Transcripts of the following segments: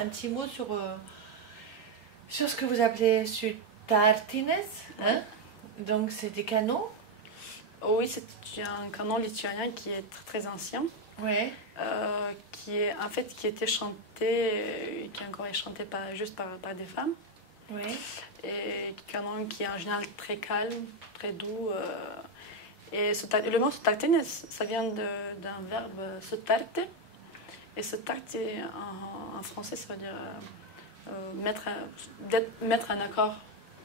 Un petit mot sur ce que vous appelez sutartines, hein? Donc c'est des canons. Oui, c'est un canon lituanien qui est très ancien. Ouais. Qui était chanté, qui encore est chanté juste par des femmes. Oui. Et canon qui est en général très calme, très doux. Et le mot sutartines, ça vient d'un verbe sutarte. Et sutarte, en français, ça veut dire mettre un accord.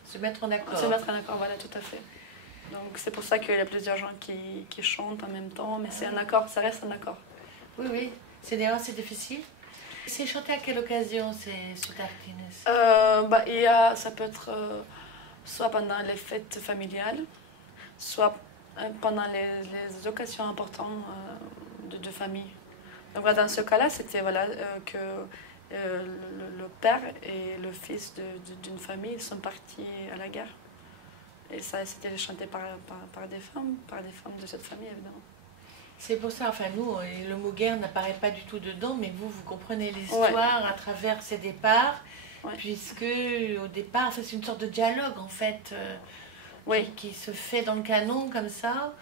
Se mettre en accord. Se mettre en accord, voilà, tout à fait. Donc c'est pour ça qu'il y a plusieurs gens qui chantent en même temps, mais c'est un accord, ça reste un accord. Oui, oui. D'ailleurs, c'est difficile. C'est chanté à quelle occasion, ces sutartines? Ça peut être soit pendant les fêtes familiales, soit pendant les occasions importantes de famille. Donc voilà, dans ce cas-là, c'était que le père et le fils d'une famille sont partis à la guerre. Et ça, c'était chanté par des femmes de cette famille, évidemment. C'est pour ça, enfin nous, le mot guerre n'apparaît pas du tout dedans, mais vous comprenez l'histoire à travers ces départs, puisque au départ, c'est une sorte de dialogue en fait, qui se fait dans le canon comme ça,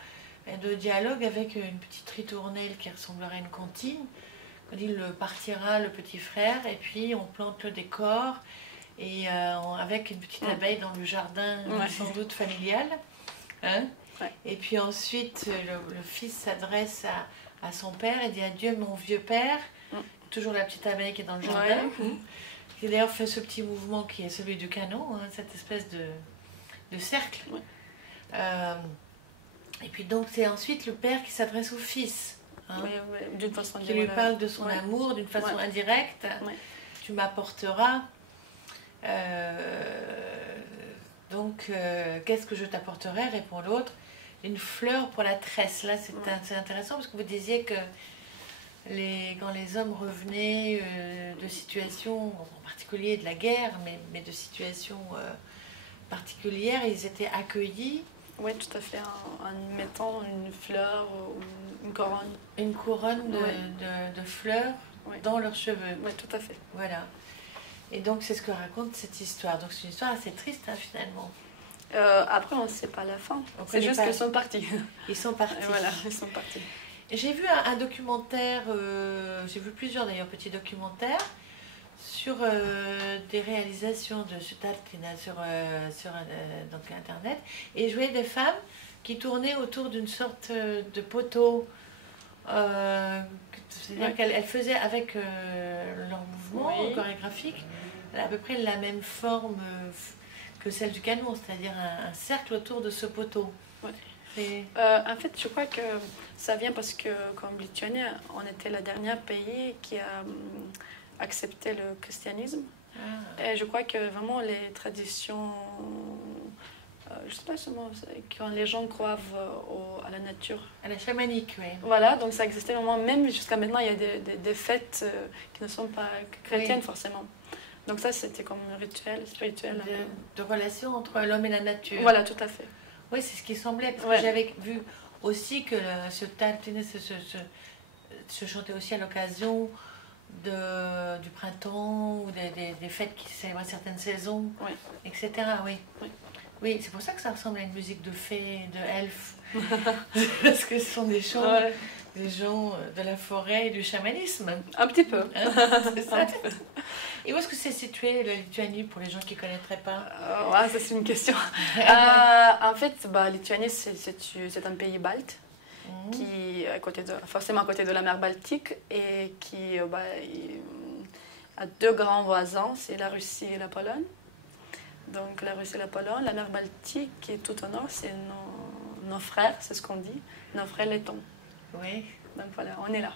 de dialogue avec une petite ritournelle qui ressemblerait à une comptine. Quand il partira, le petit frère, et puis on plante le décor, et avec une petite abeille dans le jardin, sans doute familial. Hein? Et puis ensuite, le fils s'adresse à son père et dit adieu mon vieux père. Toujours la petite abeille qui est dans le jardin. Qui d'ailleurs fait ce petit mouvement qui est celui du canon, cette espèce de cercle. Et puis donc c'est ensuite le père qui s'adresse au fils. D'une façon qui lui parle de son amour d'une façon indirecte. Tu m'apporteras. Qu'est-ce que je t'apporterai, répond l'autre. Une fleur pour la tresse. Là, c'est intéressant parce que vous disiez que quand les hommes revenaient de situations, en particulier de la guerre, mais de situations particulières, ils étaient accueillis. Oui, tout à fait, en mettant une fleur ou une couronne. Une couronne de fleurs dans leurs cheveux. Oui, tout à fait. Voilà. Et donc, c'est ce que raconte cette histoire. Donc, c'est une histoire assez triste, finalement. Après, on ne sait pas la fin. C'est juste qu'ils sont partis. Ils sont partis. Voilà, ils sont partis. J'ai vu un documentaire, j'ai vu plusieurs d'ailleurs petits documentaires sur des réalisations de Sutartine sur donc Internet. Et je voyais des femmes qui tournaient autour d'une sorte de poteau. C'est-à-dire qu'elles faisaient avec leur mouvement chorégraphique à peu près la même forme que celle du canon, c'est-à-dire un cercle autour de ce poteau. En fait, je crois que ça vient parce que, comme Lituanie, on était le dernier pays qui a accepté le christianisme. Et je crois que vraiment les traditions, je sais pas comment, quand les gens croient à la nature. À la chamanique, oui. Voilà, donc ça existait vraiment, même jusqu'à maintenant, il y a des fêtes qui ne sont pas chrétiennes forcément. Donc ça, c'était comme un rituel spirituel. De relation entre l'homme et la nature. Voilà, tout à fait. Oui, c'est ce qui semblait, parce que j'avais vu aussi que ce tartine se chantait aussi à l'occasion du printemps ou des fêtes qui célèbrent certaines saisons, etc. Oui, c'est pour ça que ça ressemble à une musique de fées, de elfes. Parce que ce sont des chants, des gens de la forêt et du chamanisme. Un petit peu. C'est ça. Et où est-ce que c'est situé, la Lituanie, pour les gens qui ne connaîtraient pas? Ça c'est une question. En fait, Lituanie, c'est un pays balte, qui forcément à côté de la mer Baltique, et qui a deux grands voisins, c'est la Russie et la Pologne. Donc la Russie et la Pologne, la mer Baltique qui est tout au nord, c'est nos frères, c'est ce qu'on dit, nos frères lettons. Oui. Donc voilà, on est là.